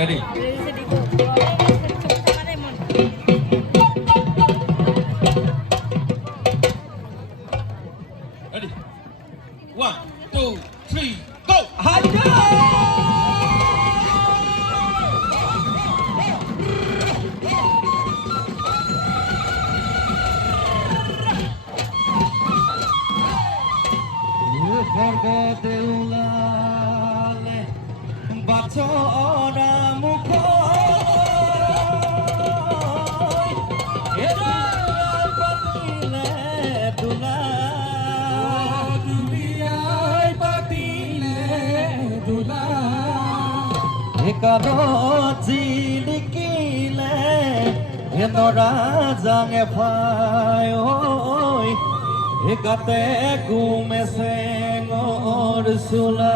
Ready? Ready? 1, 2, 3, go! Jilikile Enora jange phai oi Ekate gume sengor sula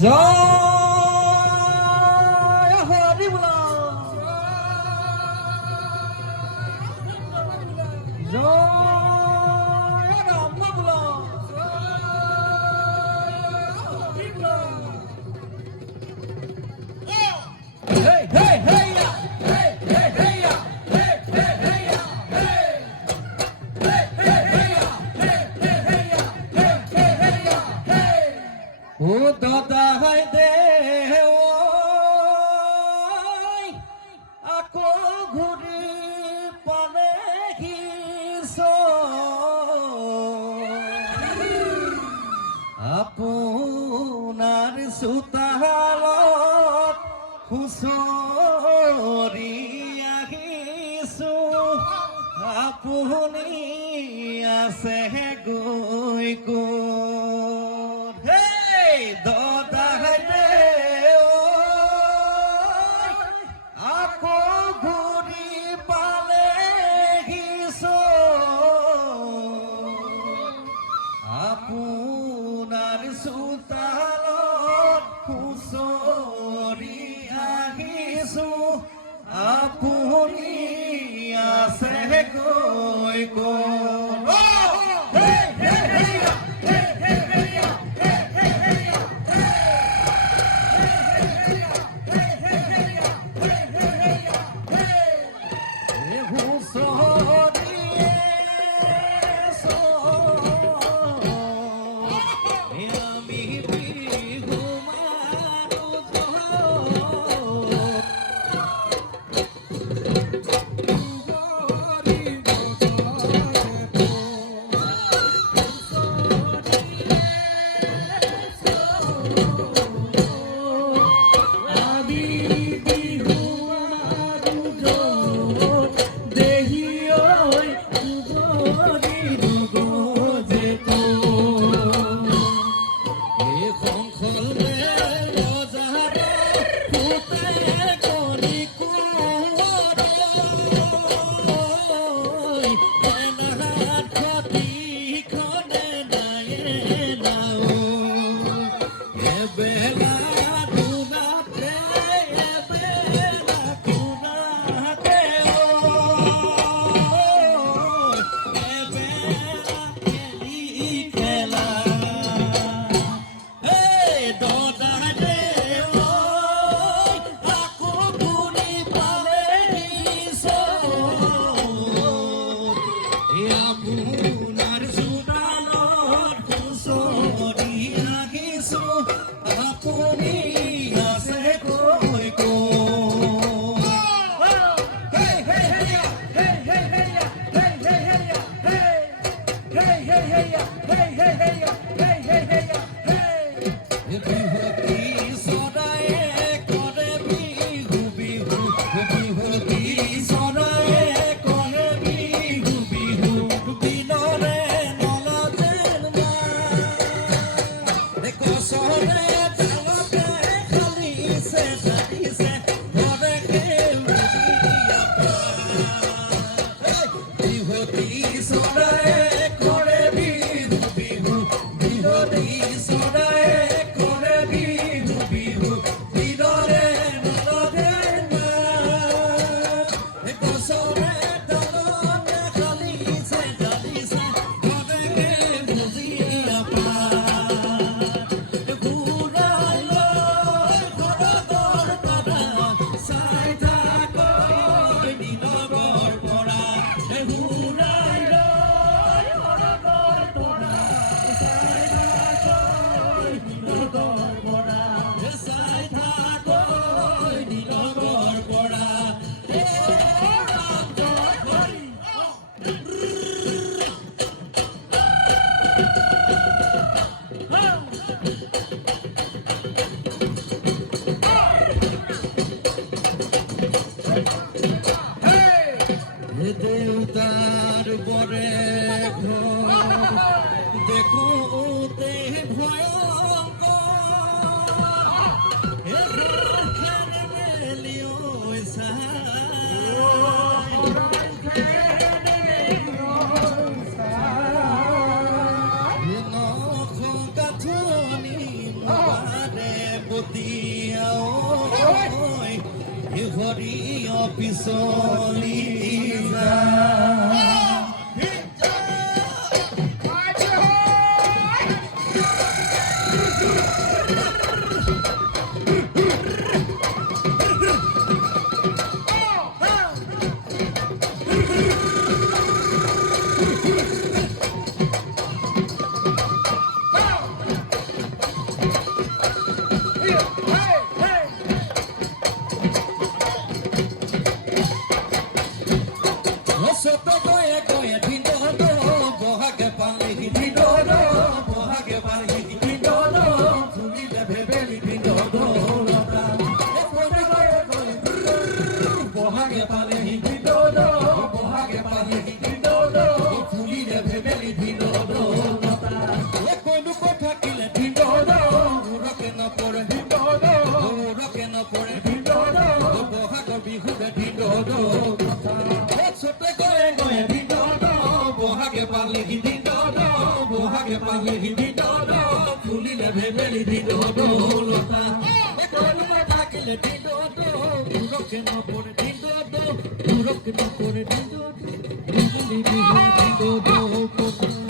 Jai Hari Bola Jai Rama Bola Hey hey hey ya hey hey hey ya hey hey hey ya hey hey hey ya hey hey hey ya hey hey hey ya hey O Dada hai de Ako ghuri pane hiso Apunar sutahalot husori ahisu Apuni ase goi gur Hey Dada hai de Ako ghuri pale hiso Apunar sutalot husori ahisu Apuni ase goi gur Hey hey hey ya hey hey hey ya hey hey hey ya ঘড়ি অপিচলি যা সত গয়ে গয়ে দিন বহাগে পালে দিন বহাগে পালে দিন ফুলিলে ভেবেলি দিন বহাগে পালে দিন বহাগে পালে দিন ফুলিলে ভেবেলি দিন কোনো কথা কিলে দিন রকে নপরে দিন রকে নপরে দিন বহাগ বিহুরে দিন ছোট গয়ে গয়ে দিন বহাগে পালে দিন বহাগে পালে দিন ফুলিলে ভেবেলি দিন লতা কোনো কথা কিলে দিন রকে নপরে দিন রকে নপরে দিন বিহুলি বিহুলি দিন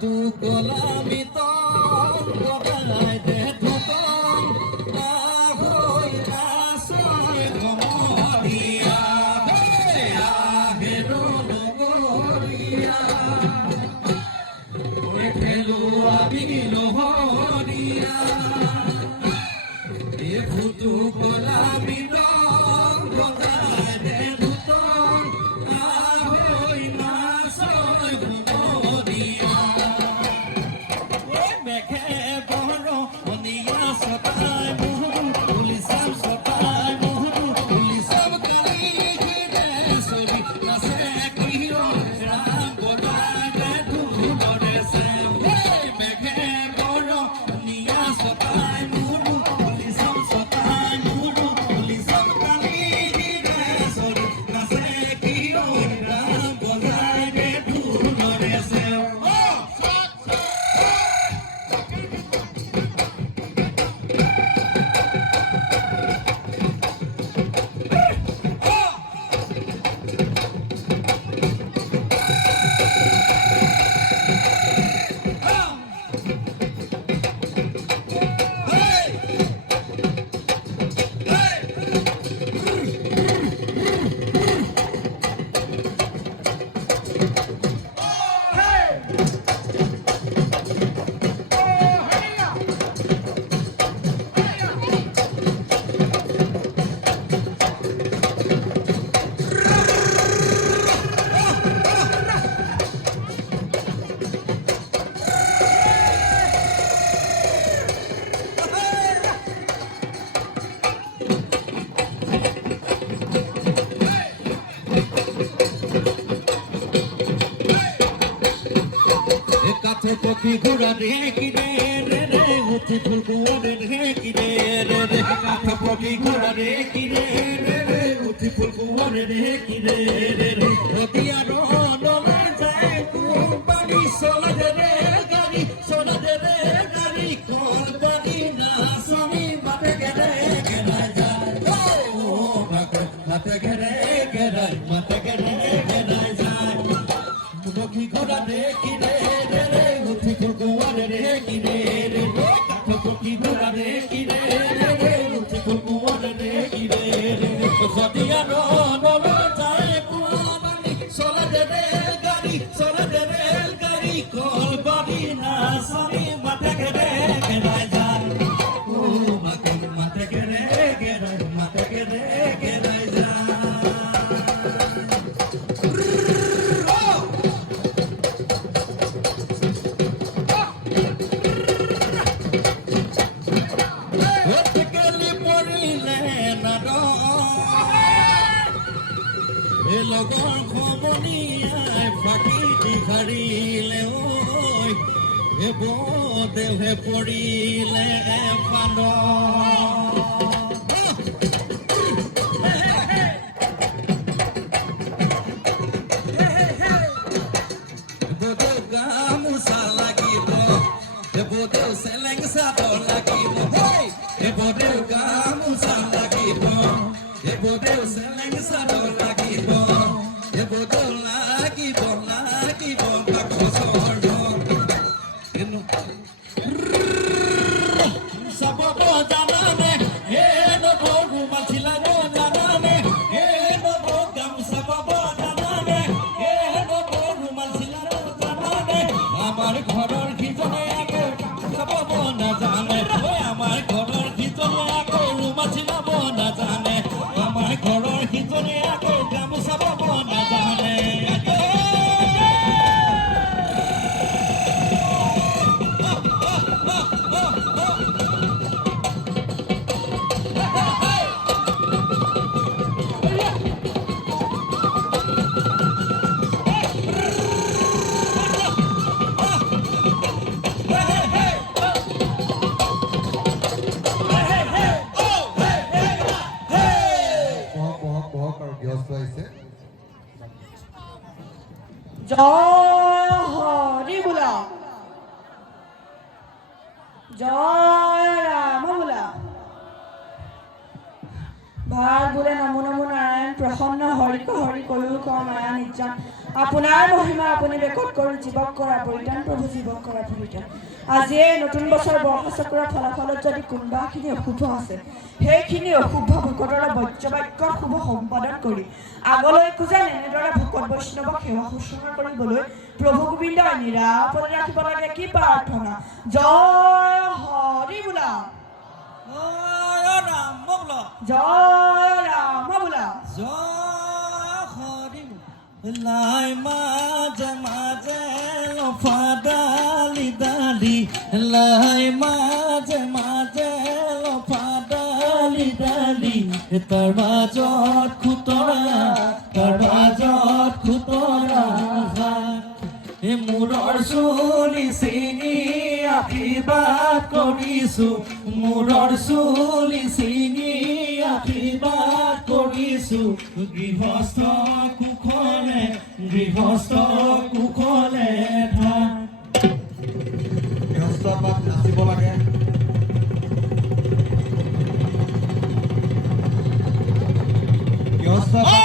tu kolami tong bokai de tu tong ahoi asoi komodia hey ahero goria oi khelu abilo horia e futu kolami tong bokai de tu tong ahoi asoi komodia Kopi gura re ki re re re uthi phul gura re ki re re re katha kopi gura re ki re re re uthi phul gura re ki re re re rotiya ro no la jai kumbani sola de re gari kol gari na sami mate gere gera jai oh mate gere gera jai kopi gura Fadiano, no, Sola de Gari, Sola de Gari, call body, Nasari, Matakere, Geraisan. Oh, Matakere, Geraisan. লগৰ খবনীয়াই ফাটি দিখাৰিলে ঐ দেহে পৰিলে এফান বদেউ গামোচা লাগিব বদেউ চেলেং চাদৰ লাগিব বদেউ গামোচা লাগিব বদেউ চেলেং চাদৰ লাগিব আমার ঘরের খিজনে আগে সবাব না জানে আমার ঘরের খিজনে আগে রুমা ছিলাব না জানে আমার ঘরের খিজনে আগে গামোচা পাব না জানে জয় হরি বোলা জয় রাম বোলা ভাল বোলে নমো নমো নাৰায়ণ প্ৰসন্ন হৰিক হৰি কয়ো ক মায়া নিৰ্যান আপোনাৰ মহিমা আপুনি বেকত কৰোঁ জীৱক কৰা পৰিত্ৰাণ প্ৰভু জীৱক কৰা পৰিত্ৰাণ আজি এই নতুন বছৰ বৰ্ষচক্ৰৰ ফলাফলত যদি কোনোবাখিনি অশুভ আছে সেইখিনি অশুভ ভকতৰ বজ্ৰবাক্যৰ শুভ সম্পাদন কৰি আগলৈ যেন এনেদৰে ভকত বৈষ্ণৱক সেৱা শুশ্ৰূষা কৰিবলৈ প্ৰভু গোবিন্দই নিৰাপদে ৰাখিব লাগে কি প্ৰাৰ্থনা জয় হৰি বোলা জয় ৰাম বলো জয় ৰাম বোলা জয় হৰি লাই মাজে মাজে লফাদালি দালি লাই মাজে মাজে লফাদালি দালি তাৰ মাজত খুতৰা মূৰৰ চুলি চিঙি আশীৰ্বাদ কৰিছো মূৰৰ চুলি চিঙি আশীৰ্বাদ কৰিছো গৃহস্থ কুশলে গৃহস্থ পাত নাচিব লাগে গৃহস্থ